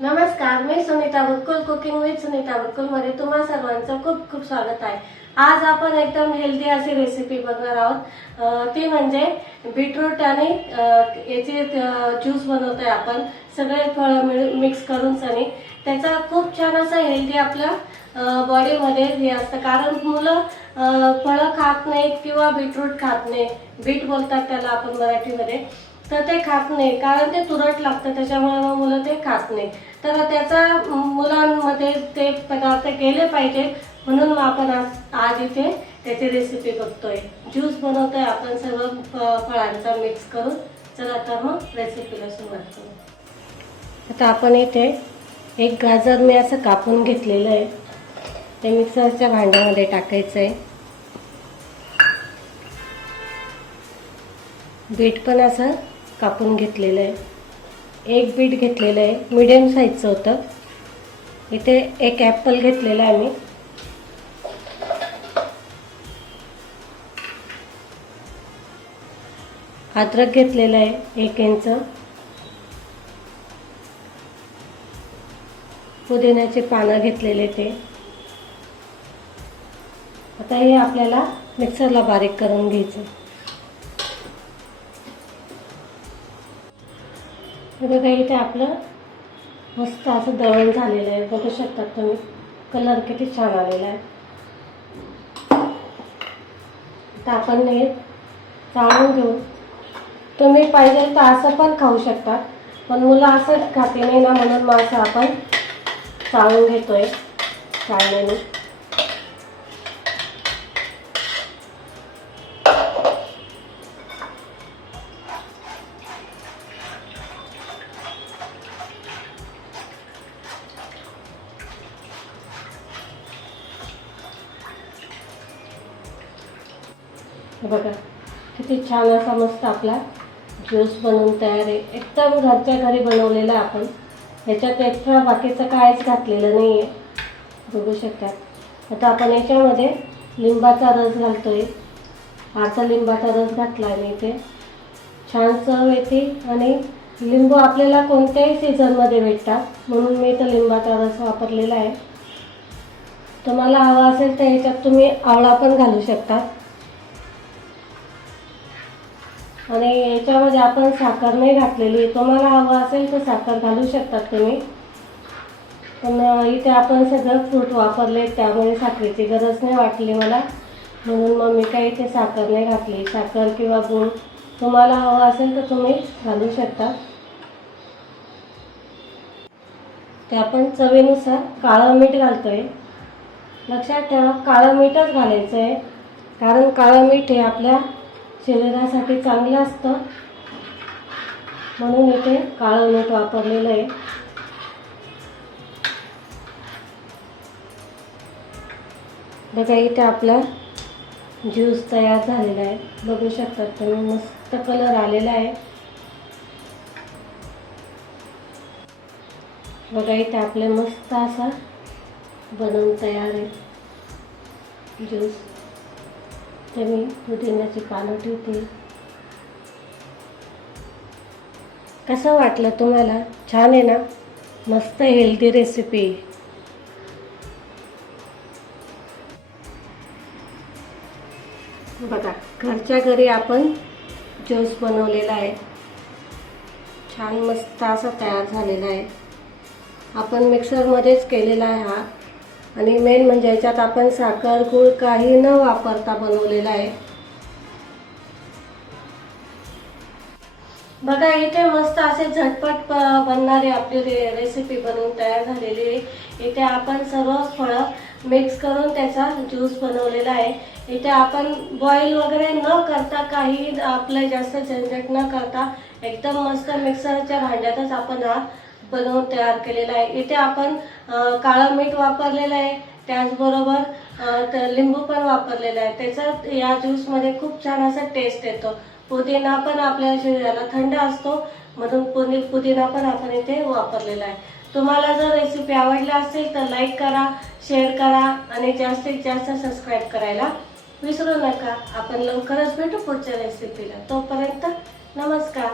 नमस्कार मी Sunita Butkul cooking with Sunita बुटकुलमध्ये तुम्हा सर्वांचं खूप खूप स्वागत आहे. आज आपण एकदम हेल्दी अशी रेसिपी बघणार आहोत. ती म्हणजे बीटरूट आणि याचे याची ज्यूस बनवतोय आपण. सगळे फळं मिक्स करून सनी. त्याचा खूप छान असा हेल्दी आपल्या बॉडीमध्ये हे असतं. कारण मुलं फळं खात नाहीत किंवा बीटरूट खात नाही बीट बोलतात त्याला आपण मराठीमध्ये. तर ते खात नाही. कारण ते तुरट लागतं त्याच्यामुळे मग मुलं ते खात नाही. तर त्याचा मुलांमध्ये ते पदार्थ केले पाहिजे. म्हणून मग आपण आज आज इथे त्याची रेसिपी बघतोय. ज्यूस बनवतोय आपण सर्व फ- फळांचा मिक्स करून. चला आता मग रेसिपीला सुरुवात करू. आता आपण इथे एक गाजर मी असं कापून घेतलेलं आहे. ते मिक्सरच्या भांड्यामध्ये टाकायचं आहे बीट पण असं कापून घेतलेलं आहे. एक बीट घेतलेलं आहे. मिडियम साईजचं होतं. इथे एक ॲपल घेतलेला आहे मी अद्रक घेतलेलं आहे एक इंच. पुदिन्याचे पानं घेतलेले ते. आता हे आपल्याला मिक्सरला बारीक करून घ्यायचं हे बघा इथे आपलं मस्त असं दळण झालेलं आहे. बघू शकतात तुम्ही. कलर किती छान आलेला आहे. आता आपण हे चाळून घेऊ. तुम्ही पाहिजे तर असं पण खाऊ शकता. पण मुलं असं खाते नाही ना म्हणून मग असं आपण चाळून घेतोय. चाळण्याने बघा किती छान असा मस्त आपला ज्यूस बनवून तयार आहे. एकदम घरच्या घरी बनवलेला आहे आपण. ह्याच्यात एक्स्ट्रा बाकीचं काहीच घातलेलं नाही आहे बघू शकतात आता आपण याच्यामध्ये लिंबाचा रस घालतो आहे आचा लिंबाचा रस घातला आहे मी इथे. छान चव येते आणि लिंबू आपल्याला कोणत्याही सीझनमध्ये भेटतात. म्हणून मी इथं लिंबाचा रस वापरलेला आहे. तुम्हाला हवा असेल तर ह्याच्यात तुम्ही आवळा पण घालू शकता. आणि याच्यामध्ये आपण साखर नाही घातलेली. तुम्हाला हवं असेल तर साखर घालू शकतात तुम्ही. पण इथे आपण सगळं फ्रूट वापरले त्यामुळे साखरेची गरज नाही वाटली मला. म्हणून मग मी काही इथे साखर नाही घातली. साखर किंवा गुळ तुम्हाला हवं असेल तर तुम्ही घालू शकता. ते आपण चवीनुसार काळं मीठ घालतोय. लक्षात ठेवा काळं मीठच घालायचं आहे कारण काळं मीठ हे आपल्या शरीरासाठी चांगलं असतं. म्हणून इथे काळं मीठ वापरलेलं आहे. बघा इथे आपला ज्यूस तयार झालेला आहे. बघू शकतात तुम्ही मस्त कलर आलेला आहे. बघा इथे आपले मस्त असा बनवून तयार आहे. ज्यूस. ते मी पुदिन्याची पानं ठेवते. कसं वाटलं तुम्हाला? छान आहे ना? मस्त हेल्दी रेसिपी बघा घरच्या घरी आपण ज्यूस बनवलेला आहे. छान मस्त असा तयार झालेला आहे. आपण मिक्सरमध्येच केलेला आहे हा. आणि मेन म्हणजे याच्यात आपण साखर गूळ काही न वापरता बनवलेला आहे. बघा इथे मस्त असे झटपट बनणारे बनणारी आपली रे रेसिपी बनवून तयार झालेली आहे. इथे आपण सर्व फळं मिक्स करून त्याचा ज्यूस बनवलेला आहे. इथे आपण बॉईल वगैरे न करता काही आपलं जास्त झंझट न करता एकदम मस्त मिक्सरच्या भांड्यातच आपण हा बनवून तयार केलेला आहे. इथे आपण काळं मीठ वापरलेलं आहे. त्याचबरोबर लिंबू पण वापरलेला आहे. त्याचा या ज्यूसमध्ये खूप छान असा टेस्ट येतो. पुदिना पण आपल्या शरीराला थंड असतो. म्हणून पुदि पुदिना पण आपण इथे वापरलेला आहे. तुम्हाला जर रेसिपी आवडली असेल तर लाईक करा शेअर करा आणि जास्तीत जास्त सबस्क्राईब करायला विसरू नका. आपण लवकरच भेटू पुढच्या रेसिपीला तोपर्यंत नमस्कार.